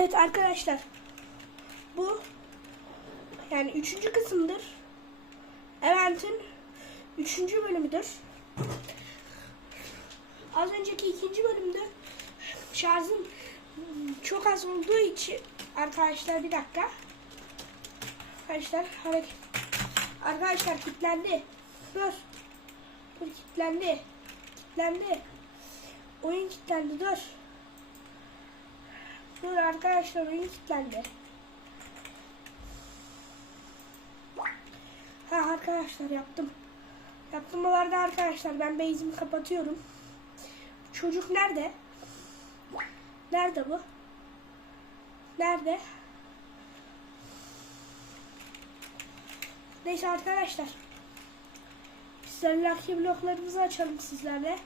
Evet arkadaşlar. Bu yani üçüncü kısımdır. Event'in üçüncü bölümüdür. Az önceki ikinci bölümde şarjım çok az olduğu için arkadaşlar bir dakika. Arkadaşlar hareket. Arkadaşlar kilitlendi. Dur. Dur kilitlendi. Kilitlendi. Oyun kilitlendi dur. Dur arkadaşlar oyun kilitlendi. Ha arkadaşlar yaptım. Yaptım bu arada arkadaşlar ben base'imi kapatıyorum. Çocuk nerede? Nerede bu? Nerede? Neyse arkadaşlar. Bizlerle arka bloklarımızı açalım sizlerle.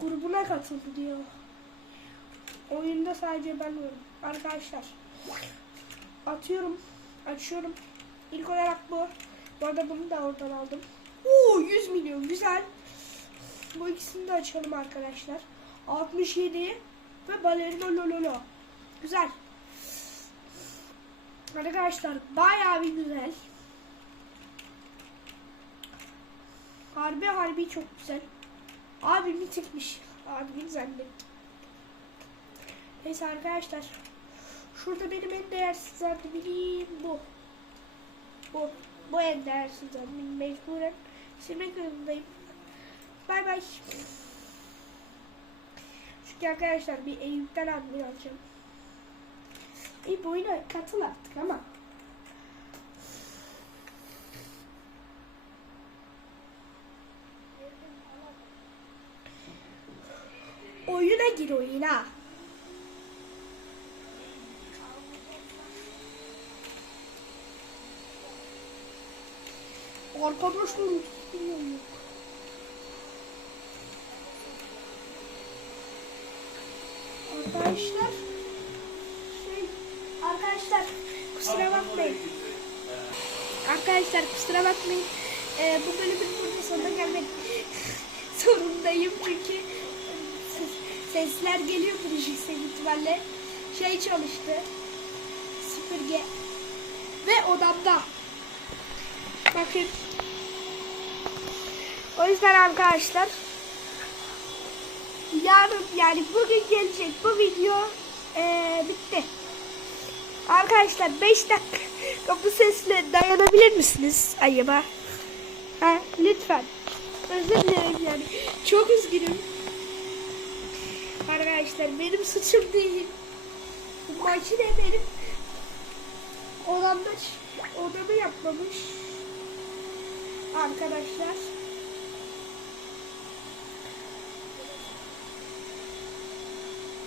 Grubuna katıldı diyor. Oyunda sadece ben varım. Arkadaşlar. Atıyorum. Açıyorum. İlk olarak bu. Bu arada bunu da oradan aldım. Oo 100 milyon güzel. Bu ikisini de açalım arkadaşlar. 67 ve balerina lololo. Güzel. Arkadaşlar bayağı bir güzel. Harbi harbi çok güzel. Abimi çıkmış. Abimi zannettim. Neyse arkadaşlar. Şurada benim en değersiz adminim bu. Bu. Bu en değersiz admin. Mecburen silmek zorundayım. Bay bay. Çünkü arkadaşlar bir Eyüp'ten admin alacağım. Eyüp oyuna katıl artık ama. Oyuna gir oyuna. Arkadaşlar. Arkadaşlar şey, arkadaşlar kusura bakmayın. Arkadaşlar kusura bakmayın. Ee, bu bölümün burada sonuna gelmek zorundayım çünkü ses- sesler geliyor bu yüksek ihtimalle. Şey çalıştı. Süpürge. Ve odamda. Bakın. O yüzden arkadaşlar yarın yani bugün gelecek bu video eee, bitti. Arkadaşlar 5 dakika bu sesle dayanabilir misiniz acaba? Ha, lütfen. Özür dilerim yani. Çok üzgünüm. Arkadaşlar benim suçum değil. Bu makine benim odamda odamı yapmamış. Arkadaşlar.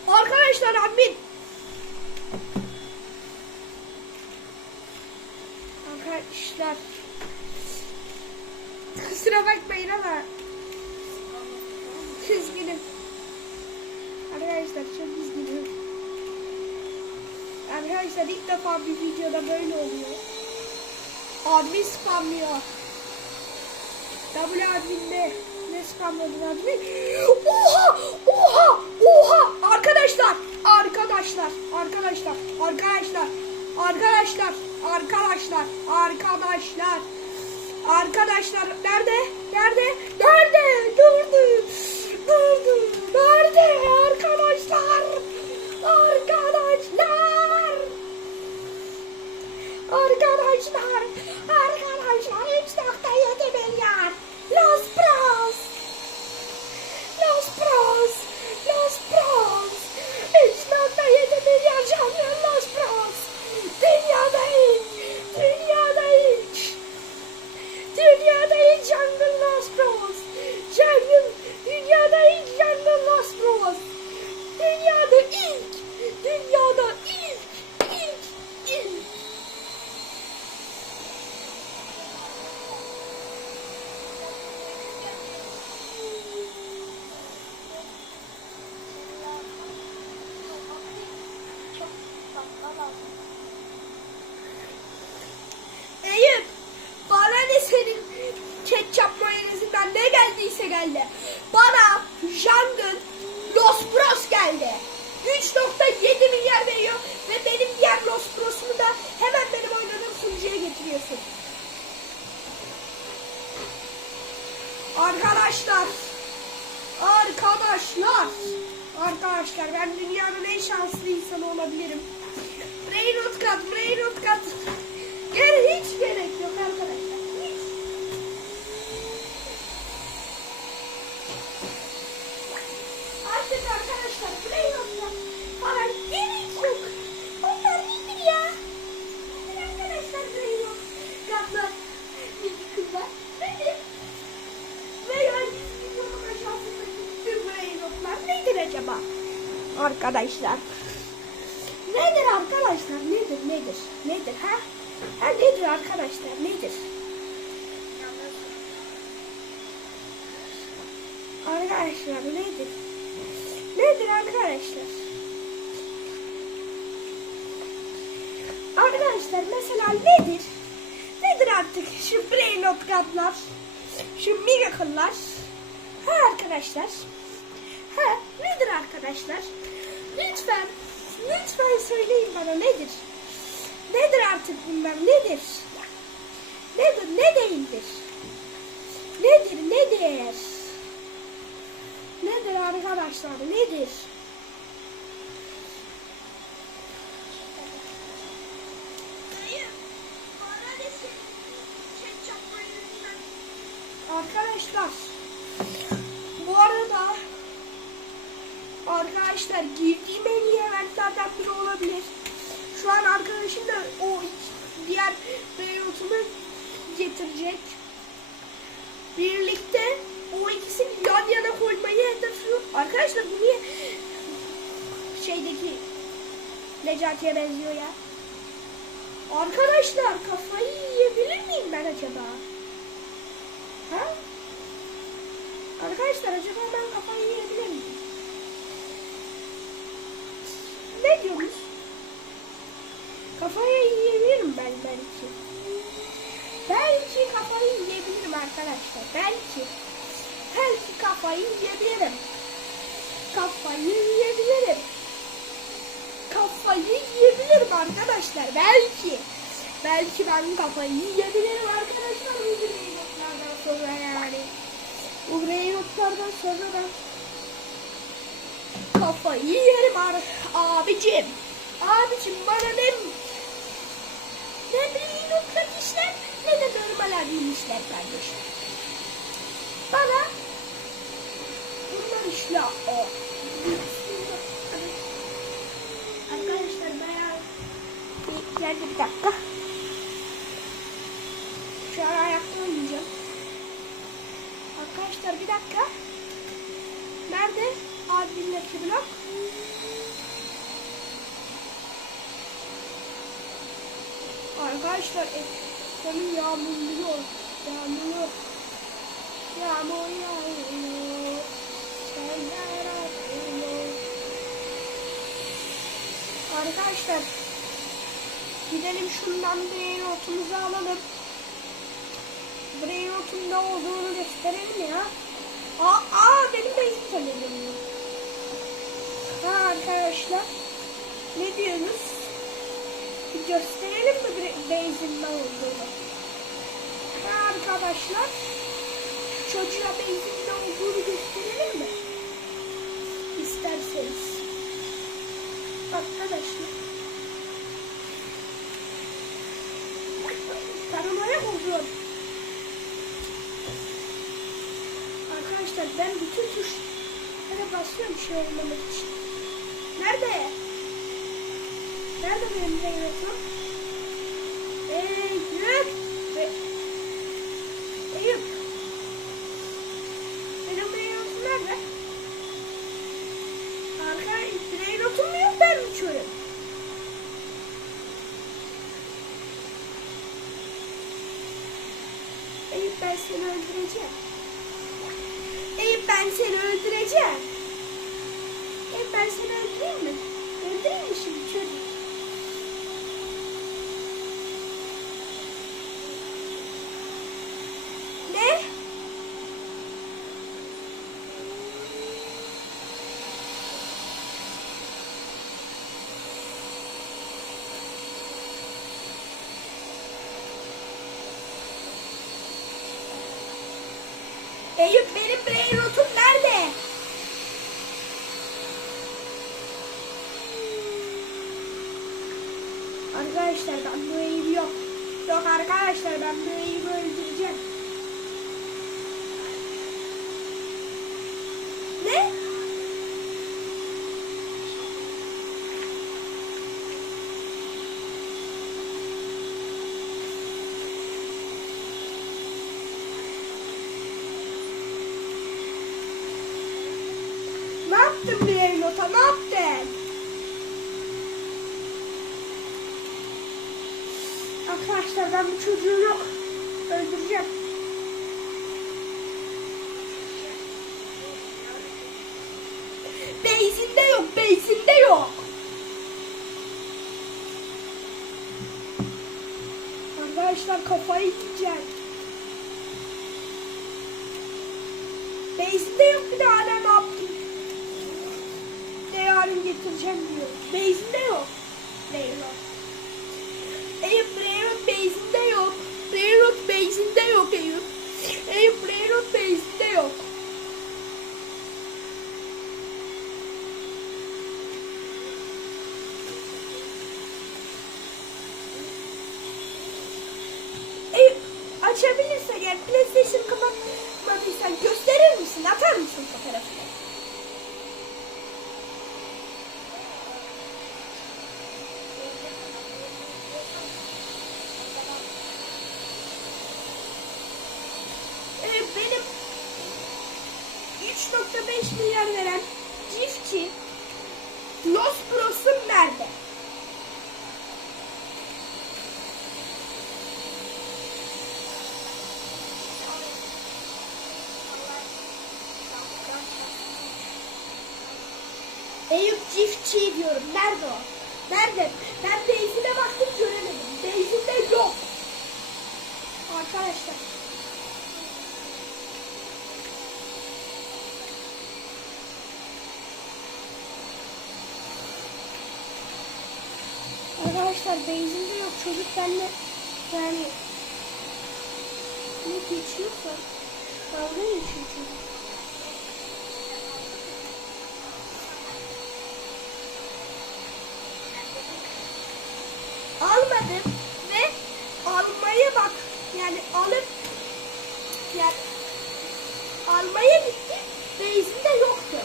Arkadaşlar admin. Arkadaşlar. Kusura bakmayın ama üzgünüm. Arkadaşlar çok üzgünüm. Arkadaşlar ilk defa bir videoda böyle oluyor. Admin spamlıyor. W adminde ne spamladı admin? Oha! Oha! Oha! Arkadaşlar! Arkadaşlar! Arkadaşlar! Arkadaşlar! Arkadaşlar! Arkadaşlar! Arkadaşlar! Arkadaşlar nerede? Nerede? Nerede? Durdu. Durdu. Nerede? Arkadaşlar. Arkadaşlar. Arkadaşlar. Arkadaşlar Bros. Dünyada ilk, dünyada ilk, ilk, ilk. Eyüp, bana senin ketçap mayonesinden ne geldiyse geldi. Bana Jungle Los Bros geldi. 3.7 milyar veriyor ve benim diğer Los Bros'umu da hemen benim oynadığım sunucuya getiriyorsun. Arkadaşlar. Arkadaşlar. Arkadaşlar ben dünyanın en şanslı insanı olabilirim. Brainrot kat, Brainrot kat. Geri hiç Arkadaşlar. Nedir arkadaşlar? Nedir? Nedir? Nedir? Ha? Ha nedir arkadaşlar? Nedir? Arkadaşlar nedir? Nedir arkadaşlar? Arkadaşlar mesela nedir? Nedir artık şu brain notgatlar? Şu miracle'lar? Ha arkadaşlar? Ha nedir arkadaşlar? Lütfen, lütfen söyleyin bana nedir? Nedir artık bunlar nedir? Nedir, ne değildir? Nedir, nedir? Nedir arkadaşlar, nedir? Arkadaşlar, bu arada arkadaşlar girdiğim en iyi eventlerden biri olabilir. Şu an arkadaşım da o diğer Beyrut'unu getirecek. Birlikte o ikisini yan yana koymayı hedefliyor. Arkadaşlar bu niye şeydeki Necati'ye benziyor ya? Arkadaşlar kafayı yiyebilir miyim ben acaba? Ha? Arkadaşlar acaba ben kafayı yiyebilir miyim? Ne diyorsunuz? Kafayı yiyebilirim ben belki. Belki kafayı yiyebilirim arkadaşlar. Belki. Belki kafayı yiyebilirim. Kafayı yiyebilirim. Kafayı yiyebilirim arkadaşlar. Belki. Belki ben kafayı yiyebilirim arkadaşlar. Bu Brainrotlardan sonra yani. Bu Brainrotlardan sonra ben kafayı yerim ar abicim. Abicim bana ne ne Brainrotlar işler ne de normal işler kardeşim. Bana bunlar işler. O. Arkadaşlar bayağı bir geldi bir dakika. Şu an ayakta oynayacağım. Arkadaşlar bir dakika. Nerede? Admin'deki blok. Arkadaşlar ekranı yağmurluyor. Yağmurluyor. Yağmur yağıyor. Seller akıyor. Arkadaşlar gidelim şundan bir notumuzu alalım. Brain notunda olduğunu gösterelim ya. Aa, aa benim beynim sanırım. Ha arkadaşlar. Ne diyorsunuz? Bir gösterelim mi base'in ne olduğunu? Ha arkadaşlar. Çocuğa base'in ne olduğunu gösterelim mi? İsterseniz. Arkadaşlar. Paranoya bozuyorum. Arkadaşlar ben bütün tuşlara basıyorum şey olmamak için. Nerede? Nerede benim meyvetim? Eyüp! Eyüp! Benim meyvetim nerede? Arka notum mu yok ben mi uçuyorum? Eyüp ben seni öldüreceğim. Eyüp ben seni öldüreceğim ben seni mi? Öldüreyim mi şimdi çocuk? Ne? Eyüp benim be. Arkadaşlar ben bu Eyüp'ü yok. Yok arkadaşlar ben bu Eyüp'ü öldüreceğim. Ne? Ne yaptın bir evlota? Ne yaptın? Arkadaşlar ben bu çocuğu yok. Öldüreceğim. Beyzinde yok, beyzinde yok. Arkadaşlar kafayı yiyeceğim. Beyzinde yok bir de hala ne yaptım? De yarın getireceğim diyor. Beyzinde yok. Eyüp Base'inde yok. Railroad Base'inde yok Eyüp. Eyüp Railroad Base'inde yok. Eyüp açabilirsen yani PlayStation kapatmadıysan gösterir misin? Atar mısın fotoğrafını? Ee, benim 3.5 milyar veren çiftçi Los Bros'um nerede? Eyüp çiftçi diyorum. Nerede o? Nerede? Ben Beyzin'e baktım göremedim. Beyzin'de yok. Arkadaşlar. Arkadaşlar benzinde yok çocuk benimle yani ne geçiyorsa dalga geçiyor çocuk. Almadım ve almaya bak yani alıp yani almaya gitti benzinde yoktu.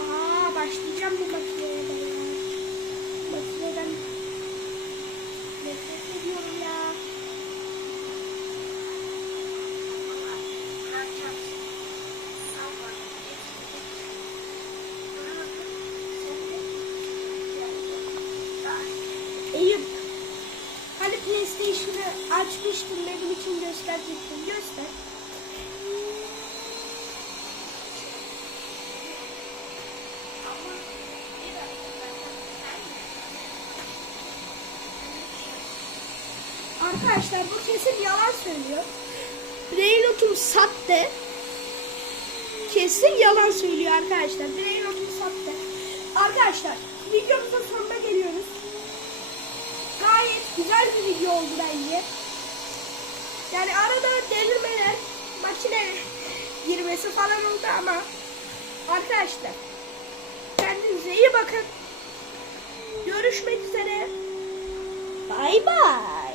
Aa başlayacağım bu makineye ben ya. Makineden nefret ediyorum ya. Eyüp. Hani Açmıştın benim için gösterecektin. Göster. Arkadaşlar bu kesin yalan söylüyor. Brainot'um sattı. Kesin yalan söylüyor arkadaşlar. Brainot'um sattı. Arkadaşlar videomuzun sonuna geliyoruz. Gayet güzel bir video oldu bence. Yani arada delirmeler, makine girmesi falan oldu ama arkadaşlar kendinize iyi bakın. Görüşmek üzere. Bay bay.